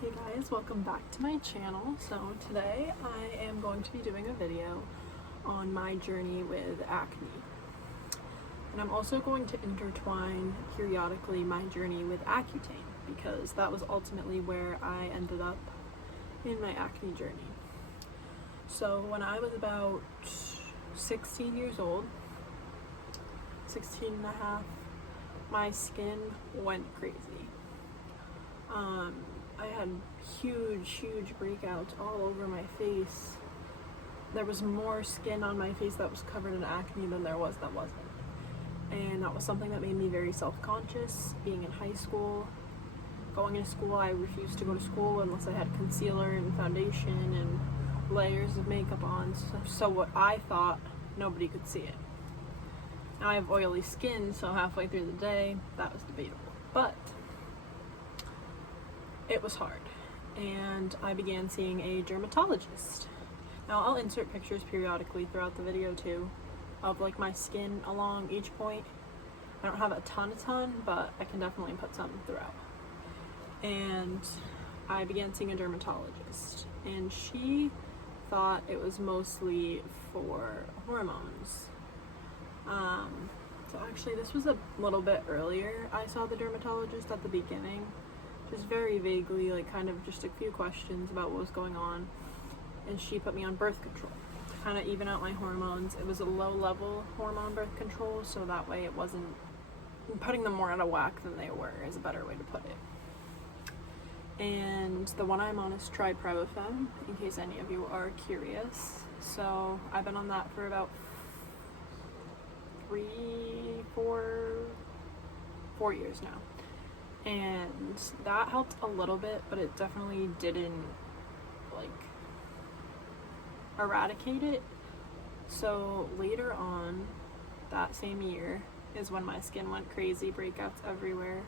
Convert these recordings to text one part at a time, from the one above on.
Hey guys, welcome back to my channel. So today I am going to be doing a video on my journey with acne. And I'm also going to intertwine periodically my journey with accutane because that was ultimately where I ended up in my acne journey. So when I was about 16 years old, 16 and a half, my skin went crazy. I had huge breakouts all over my face. There was more skin on my face that was covered in acne than there was that wasn't. And that was something that made me very self-conscious. Being in high school, going into school, I refused to go to school unless I had concealer and foundation and layers of makeup on. So what I thought, nobody could see it. Now I have oily skin, so halfway through the day, that was debatable. But it was hard, and I began seeing a dermatologist. Now I'll insert pictures periodically throughout the video too of like my skin along each point. I don't have a ton, but I can definitely put some throughout. And I began seeing a dermatologist, and she thought it was mostly for hormones. So actually this was a little bit earlier. I saw the dermatologist at the beginning, just very vaguely, like kind of just a few questions about what was going on, and she put me on birth control to kind of even out my hormones. It was a low level hormone birth control, so that way it wasn't putting them more out of whack than they were, is a better way to put it. And the one I'm on is Triprevafem, in case any of you are curious. So I've been on that for about 4 years now. And that helped a little bit, but it definitely didn't like eradicate it. So later on that same year is when my skin went crazy, breakouts everywhere.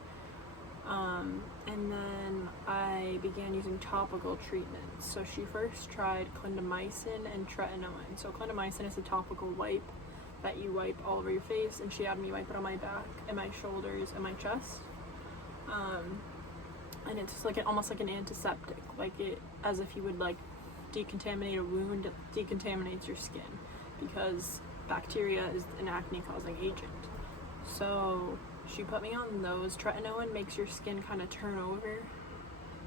And then I began using topical treatments. So she first tried clindamycin and tretinoin. So clindamycin is a topical wipe that you wipe all over your face, and she had me wipe it on my back and my shoulders and my chest. And it's like almost like an antiseptic, like it, as if you would like decontaminate a wound. It decontaminates your skin because bacteria is an acne causing agent. So she put me on those. Tretinoin makes your skin kind of turn over,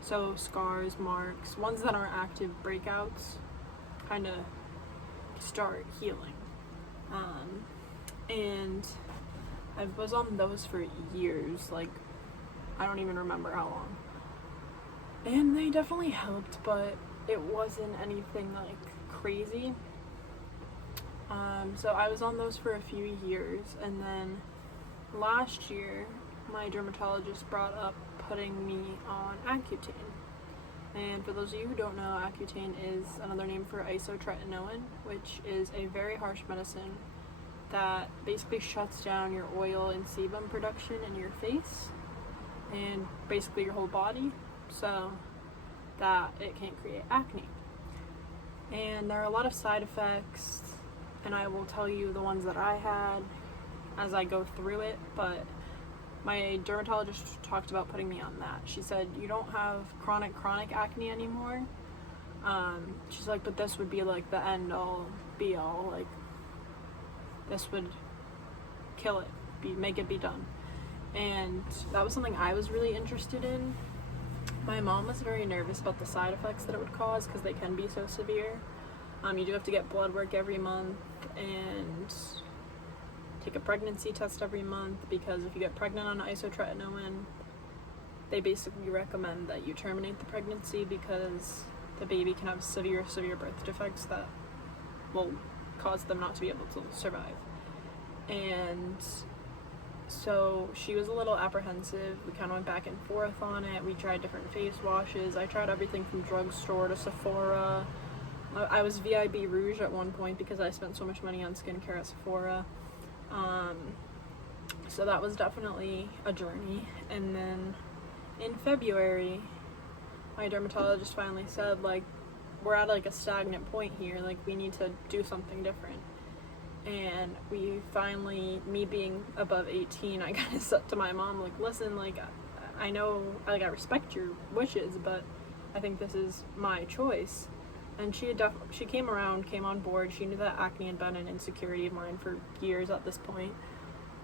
so scars, marks, ones that aren't active breakouts kind of start healing. And I was on those for years, like I don't even remember how long. And they definitely helped, but it wasn't anything like crazy. So I was on those for a few years, and then last year my dermatologist brought up putting me on accutane. And for those of you who don't know, accutane is another name for isotretinoin, which is a very harsh medicine that basically shuts down your oil and sebum production in your face and basically your whole body, so that it can't create acne. And there are a lot of side effects, and I will tell you the ones that I had as I go through it, but my dermatologist talked about putting me on that. She said, you don't have chronic acne anymore. She's like, but this would be like the end all be all, like this would kill it, make it be done. And that was something I was really interested in. My mom was very nervous about the side effects that it would cause because they can be so severe. You do have to get blood work every month and take a pregnancy test every month, because if you get pregnant on isotretinoin, they basically recommend that you terminate the pregnancy because the baby can have severe birth defects that will cause them not to be able to survive. And so she was a little apprehensive. We kind of went back and forth on it. We tried different face washes. I tried everything from drugstore to Sephora. I was VIB Rouge at one point because I spent so much money on skincare at Sephora. So that was definitely a journey. And then in February, my dermatologist finally said, like, we're at like a stagnant point here, like we need to do something different. And we finally, me being above 18, I kind of said to my mom, like, listen, like I know, like I respect your wishes, but I think this is my choice. And she came on board. She knew that acne had been an insecurity of mine for years at this point.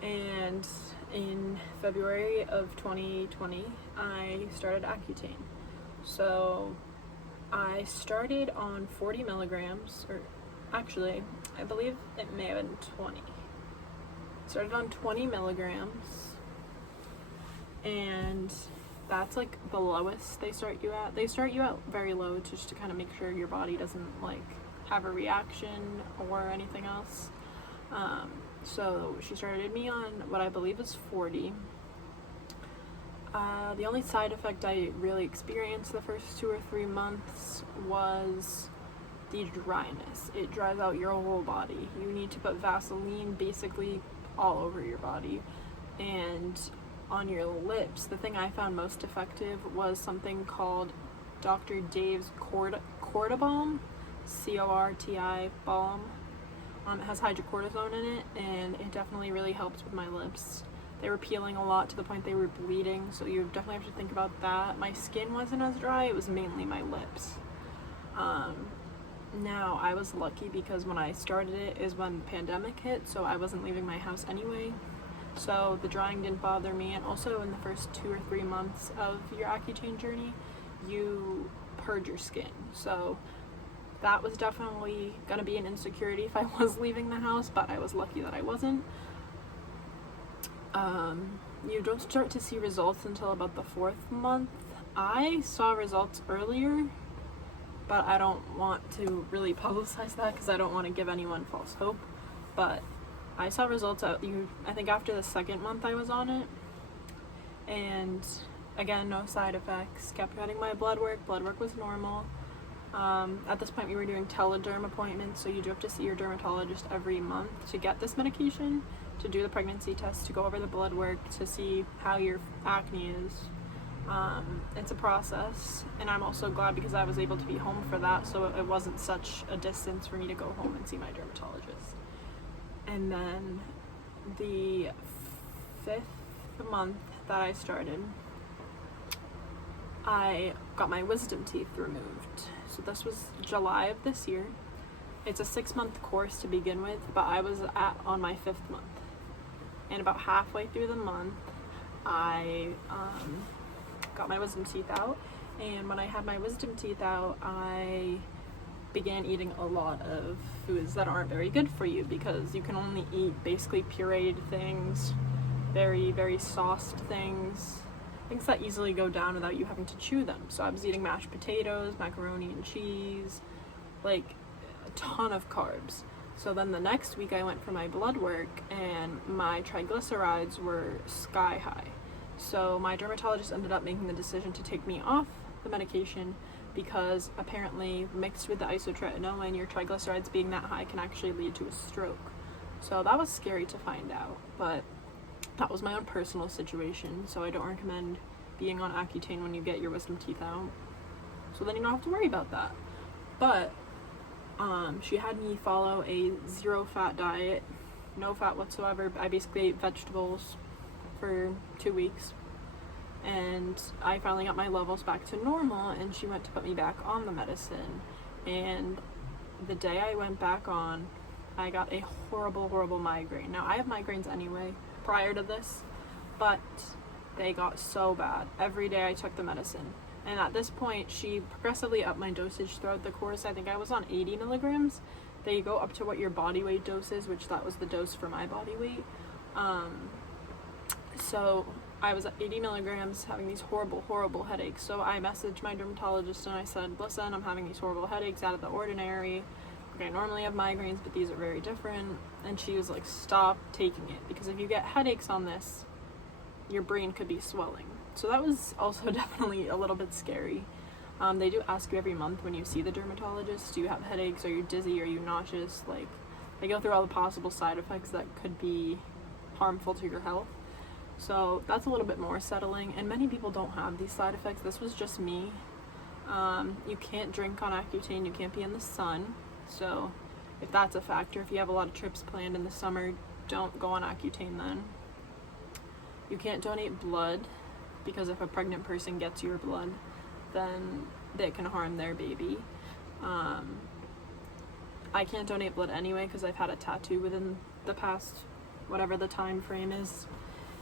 And in February of 2020, I started Accutane. So I started on 40 milligrams, or actually, I believe it may have been 20. Started on 20 milligrams, and that's like the lowest they start you at. They start you out very low just to kind of make sure your body doesn't like have a reaction or anything else. So she started me on what I believe is 40. The only side effect I really experienced the first 2 or 3 months was the dryness. It dries out your whole body. You need to put Vaseline basically all over your body. And on your lips, the thing I found most effective was something called Dr. Dave's Corti Balm, C-O-R-T-I balm. It has hydrocortisone in it, and it definitely really helped with my lips. They were peeling a lot to the point they were bleeding, so you definitely have to think about that. My skin wasn't as dry, it was mainly my lips. Now, I was lucky because when I started it is when the pandemic hit, so I wasn't leaving my house anyway. So the drying didn't bother me, and also in the first 2 or 3 months of your Accutane journey, you purge your skin. So that was definitely gonna be an insecurity if I was leaving the house, but I was lucky that I wasn't. You don't start to see results until about the 4th month. I saw results earlier, but I don't want to really publicize that because I don't want to give anyone false hope. But I saw results I think after the 2nd month I was on it, and again, no side effects. Kept getting my blood work was normal. At this point we were doing telederm appointments, so you do have to see your dermatologist every month to get this medication, to do the pregnancy test, to go over the blood work, to see how your acne is. It's a process, and I'm also glad because I was able to be home for that, so it wasn't such a distance for me to go home and see my dermatologist. And then the 5th month that I started, I got my wisdom teeth removed. So this was July of this year. It's a 6-month course to begin with, but I was on my 5th month. And about halfway through the month, I got my wisdom teeth out. And when I had my wisdom teeth out, I began eating a lot of foods that aren't very good for you, because you can only eat basically pureed things, very, very sauced things that easily go down without you having to chew them. So I was eating mashed potatoes, macaroni and cheese, like a ton of carbs. So then the next week I went for my blood work, and my triglycerides were sky high. So my dermatologist ended up making the decision to take me off the medication, because apparently mixed with the isotretinoin and your triglycerides being that high can actually lead to a stroke. So that was scary to find out, but that was my own personal situation, so I don't recommend being on Accutane when you get your wisdom teeth out. So then you don't have to worry about that. But she had me follow a 0-fat diet, no fat whatsoever. I basically ate vegetables for 2 weeks, and I finally got my levels back to normal, and she went to put me back on the medicine. And the day I went back on, I got a horrible, horrible migraine. Now, I have migraines anyway prior to this, but they got so bad. Every day I took the medicine. And at this point, she progressively upped my dosage throughout the course. I think I was on 80 milligrams. They go up to what your body weight dose is, which that was the dose for my body weight. So I was at 80 milligrams having these horrible, horrible headaches. So I messaged my dermatologist and I said, listen, I'm having these horrible headaches out of the ordinary. Okay, I normally have migraines, but these are very different. And she was like, stop taking it, because if you get headaches on this, your brain could be swelling. So that was also definitely a little bit scary. They do ask you every month when you see the dermatologist, do you have headaches, are you dizzy, are you nauseous? Like, they go through all the possible side effects that could be harmful to your health. So that's a little bit more settling, and many people don't have these side effects. This was just me. You can't drink on Accutane, you can't be in the sun. So if that's a factor, if you have a lot of trips planned in the summer, don't go on Accutane then. You can't donate blood, because if a pregnant person gets your blood, then they can harm their baby. I can't donate blood anyway because I've had a tattoo within the past whatever the time frame is,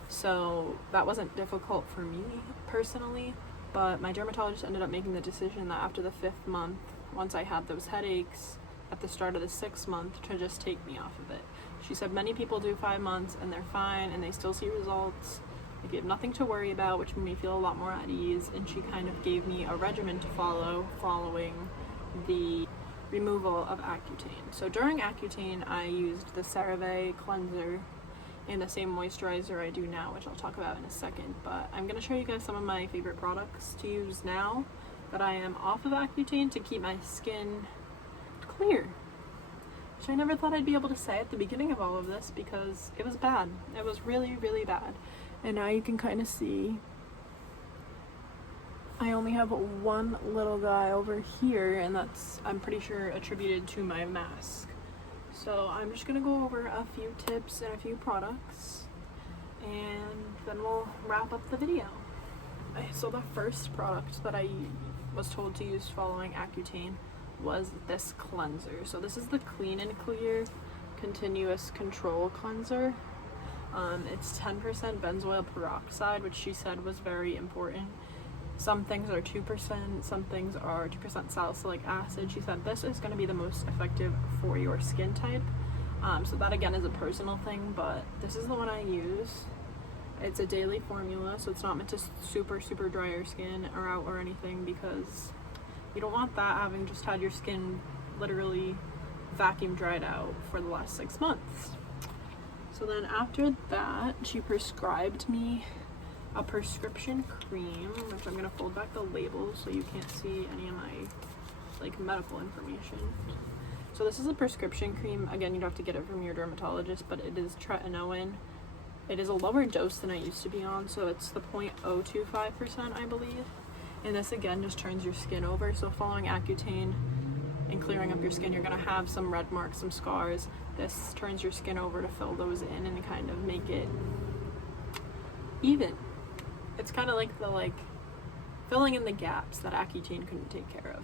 so that wasn't difficult for me personally, but my dermatologist ended up making the decision that after the 5th month, once I had those headaches at the start of the 6th month, to just take me off of it. She said many people do 5 months and they're fine and they still see results if you have nothing to worry about, which made me feel a lot more at ease, and she kind of gave me a regimen to follow following the removal of Accutane. So during Accutane, I used the CeraVe cleanser and the same moisturizer I do now, which I'll talk about in a second, but I'm going to show you guys some of my favorite products to use now that I am off of Accutane to keep my skin clear, which I never thought I'd be able to say at the beginning of all of this because it was bad. It was really, really bad. And now you can kind of see I only have one little guy over here, and that's, I'm pretty sure, attributed to my mask. So I'm just going to go over a few tips and a few products, and then we'll wrap up the video. Okay, so the first product that I was told to use following Accutane was this cleanser. So this is the Clean and Clear Continuous Control Cleanser. It's 10% benzoyl peroxide, which she said was very important. Some things are 2%, some things are 2% salicylic acid. She said this is going to be the most effective for your skin type. So that again is a personal thing, but this is the one I use. It's a daily formula, so it's not meant to super dry your skin or out or anything, because you don't want that having just had your skin literally vacuum dried out for the last 6 months. So then after that, she prescribed me a prescription cream, which I'm gonna fold back the label so you can't see any of my like medical information. So this is a prescription cream. Again, you'd have to get it from your dermatologist, but it is tretinoin. It is a lower dose than I used to be on, so it's the 0.025%, I believe. And this again just turns your skin over. So following Accutane and clearing up your skin, you're gonna have some red marks, some scars. This turns your skin over to fill those in and kind of make it even. It's kind of like the filling in the gaps that Accutane couldn't take care of.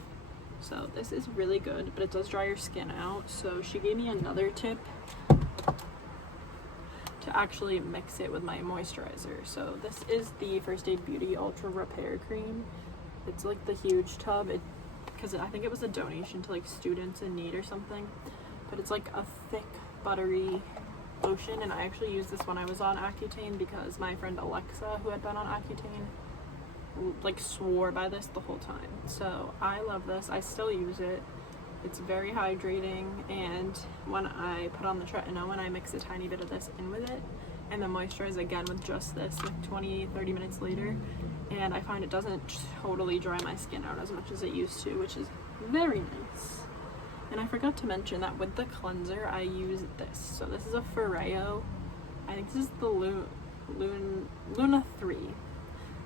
So this is really good, but it does dry your skin out. So she gave me another tip to actually mix it with my moisturizer. So this is the First Aid Beauty Ultra Repair Cream. It's like the huge tub, because I think it was a donation to like students in need or something. But it's like a thick, buttery lotion, and I actually used this when I was on Accutane because my friend Alexa, who had been on Accutane, like swore by this the whole time. So I love this. I still use it. It's very hydrating, and when I put on the tretinoin, I mix a tiny bit of this in with it and then moisturize again with just this like 20-30 minutes later, and I find it doesn't totally dry my skin out as much as it used to, which is very nice. And I forgot to mention that with the cleanser, I use this. So this is a Foreo. I think this is the Luna 3.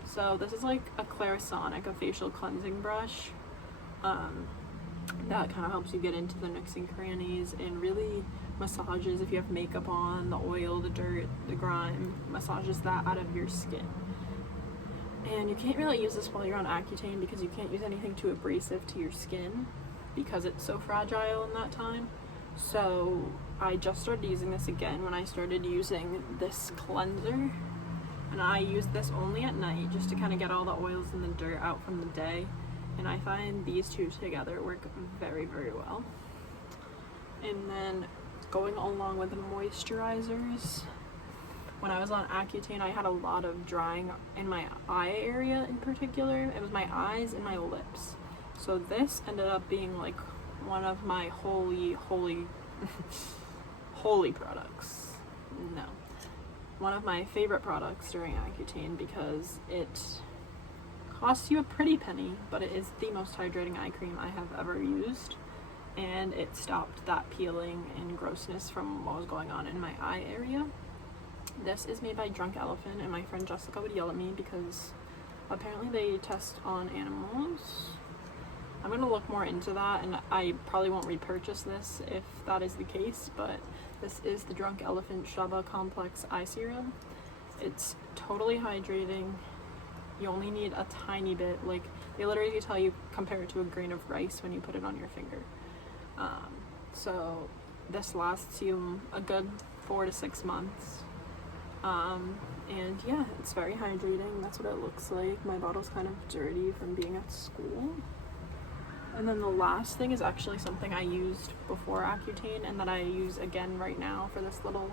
So this is like a Clarisonic, a facial cleansing brush. That kind of helps you get into the nooks and crannies and really massages, if you have makeup on, the oil, the dirt, the grime, massages that out of your skin. And you can't really use this while you're on Accutane because you can't use anything too abrasive to your skin because it's so fragile in that time. So I just started using this again when I started using this cleanser, and I use this only at night just to kind of get all the oils and the dirt out from the day, and I find these two together work very well. And then going along with the moisturizers, when I was on Accutane, I had a lot of drying in my eye area in particular. It was my eyes and my lips. So this ended up being like one of my holy products. No. One of my favorite products during Accutane because it costs you a pretty penny, but it is the most hydrating eye cream I have ever used. And it stopped that peeling and grossness from what was going on in my eye area. This is made by Drunk Elephant, and my friend Jessica would yell at me because apparently they test on animals. I'm going to look more into that, and I probably won't repurchase this if that is the case, but this is the Drunk Elephant Shaba Complex Eye Serum. It's totally hydrating. You only need a tiny bit. Like, They literally tell you compare it to a grain of rice when you put it on your finger. So this lasts you a good 4 to 6 months. And yeah, it's very hydrating. That's what it looks like. My bottle's kind of dirty from being at school. And then the last thing is actually something I used before Accutane and that I use again right now for this little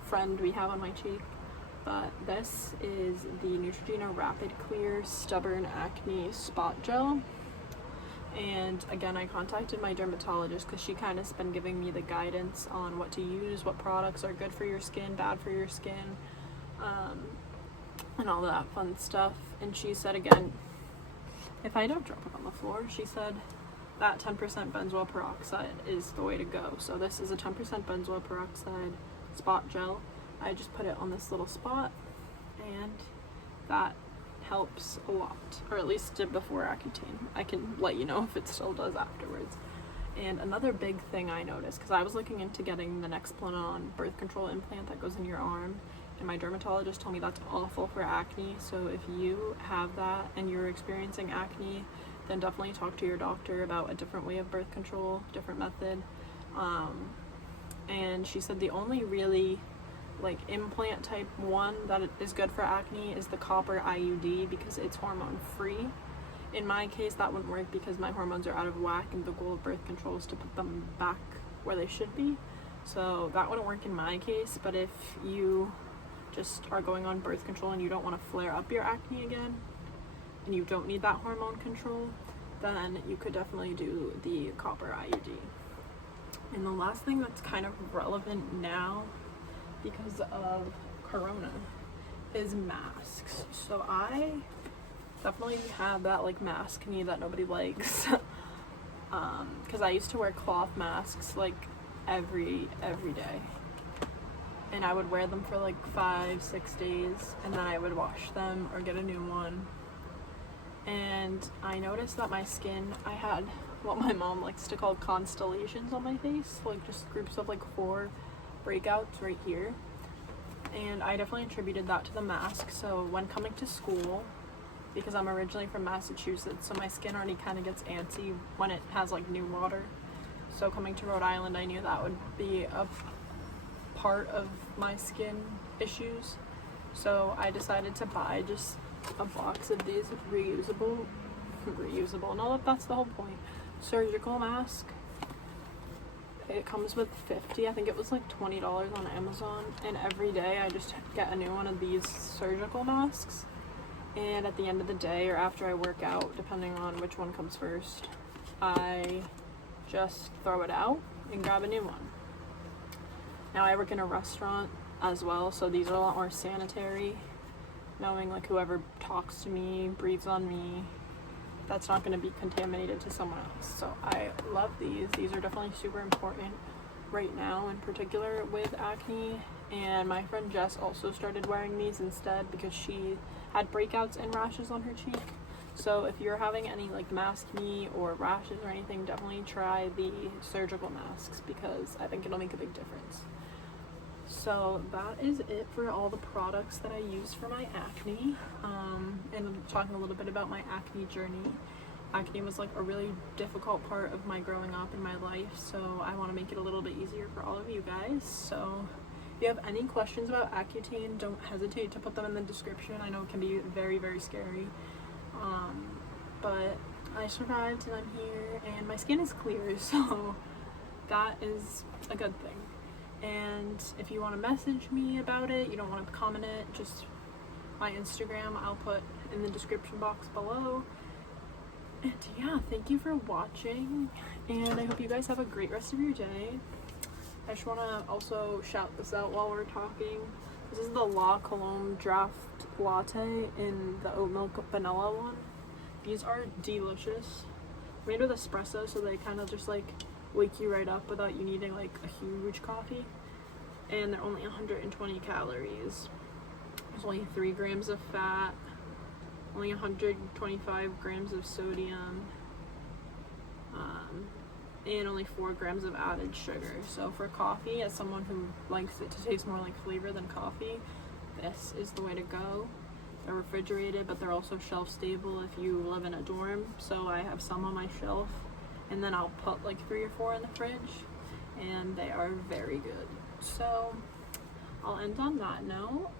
friend we have on my cheek. But this is the Neutrogena Rapid Clear Stubborn Acne Spot Gel. And again, I contacted my dermatologist because she kind of's been giving me the guidance on what to use, what products are good for your skin, bad for your skin, and all that fun stuff. And she said, again, if I don't drop it on the floor, she said that 10% benzoyl peroxide is the way to go. So this is a 10% benzoyl peroxide spot gel. I just put it on this little spot, and that helps a lot, or at least did before Accutane. I can let you know if it still does afterwards. And another big thing I noticed, because I was looking into getting the Nexplanon birth control implant that goes in your arm, and my dermatologist told me that's awful for acne. So if you have that and you're experiencing acne, then definitely talk to your doctor about a different way of birth control, different method. And she said the only really like implant type one that is good for acne is the copper IUD because it's hormone free. In my case, that wouldn't work because my hormones are out of whack, and the goal of birth control is to put them back where they should be. So that wouldn't work in my case. But if you just are going on birth control and you don't want to flare up your acne again, and you don't need that hormone control, then you could definitely do the copper IUD. And the last thing that's kind of relevant now because of Corona is masks. So I definitely have that like mask knee that nobody likes, because I used to wear cloth masks like every day, and I would wear them for like 5-6 days, and then I would wash them or get a new one. And I noticed that my skin, I had what my mom likes to call constellations on my face, like just groups of like 4 breakouts right here. And I definitely attributed that to the mask. So when coming to school, because I'm originally from Massachusetts, so my skin already kind of gets antsy when it has like new water. So coming to Rhode Island, I knew that would be a part of my skin issues. So I decided to buy just a box of these reusable, no, that's the whole point, surgical mask. It comes with 50, I think it was like $20 on Amazon, and every day I just get a new one of these surgical masks, and at the end of the day or after I work out, depending on which one comes first, I just throw it out and grab a new one. Now I work in a restaurant as well, so these are a lot more sanitary, knowing like whoever talks to me, breathes on me, that's not going to be contaminated to someone else. So I love these. These are definitely super important right now, in particular with acne. And my friend Jess also started wearing these instead because she had breakouts and rashes on her cheek. So if you're having any like maskne or rashes or anything, definitely try the surgical masks because I think it'll make a big difference. So that is it for all the products that I use for my acne, and talking a little bit about my acne journey. Acne was like a really difficult part of my growing up in my life, so I want to make it a little bit easier for all of you guys. So if you have any questions about Accutane, don't hesitate to put them in the description. I know it can be very, very scary, but I survived and I'm here and my skin is clear, so that is a good thing. And if you want to message me about it, you don't want to comment it, just my Instagram I'll put in the description box below. And yeah, thank you for watching, and I hope you guys have a great rest of your day. I just want to also shout this out while we're talking. This is the La Colombe Draft Latte in the oat milk vanilla one. These are delicious. Made with espresso, so they kind of just like wake you right up without you needing like a huge coffee, and they're only 120 calories. There's only 3 grams of fat, only 125 grams of sodium, and only 4 grams of added sugar. So for coffee, as someone who likes it to taste more like flavor than coffee, this is the way to go. They're refrigerated, but they're also shelf stable if you live in a dorm. So I have some on my shelf, and then I'll put like 3 or 4 in the fridge, and they are very good. So I'll end on that note.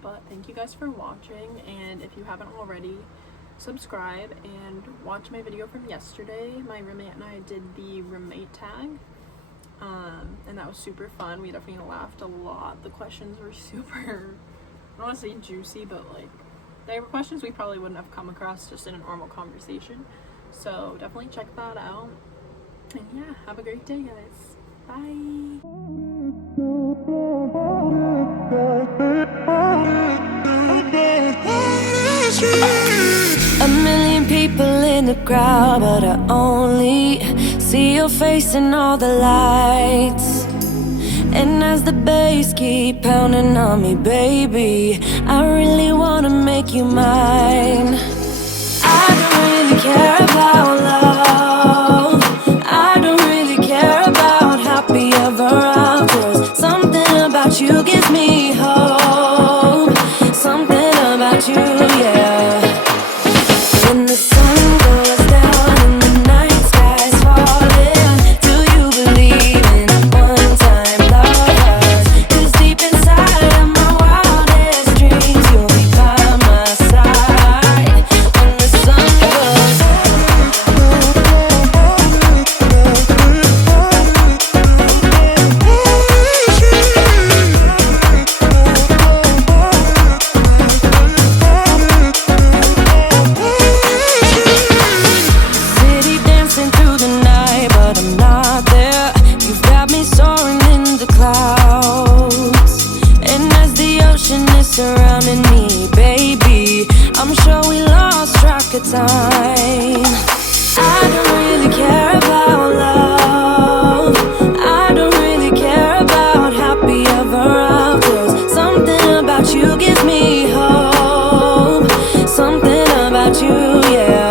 But thank you guys for watching, and if you haven't already, subscribe and watch my video from yesterday. My roommate and I did the roommate tag, and that was super fun. We definitely laughed a lot. The questions were super, I don't want to say juicy, but like they were questions we probably wouldn't have come across just in a normal conversation. So definitely check that out, and yeah, have a great day, guys. Bye. A million people in the crowd, but I only see your face in all the lights. And as the bass keep pounding on me, baby, I really wanna make you mine. I don't really care about love, I don't really care about happy ever afters. Something about you gives me hope, something about you, yeah. When the sun goes down and the night sky's falling, do you believe in one-time lovers? 'Cause deep inside of my wildest dreams, you'll be by my side. When the sun goes city dancing through the night, but I'm not there. You've got me soaring in the clouds, and as the ocean is surrounding me, baby, I'm sure we lost track of time. I don't really care about love, I don't really care about happy ever afters. Something about you gives me hope, something about you, yeah.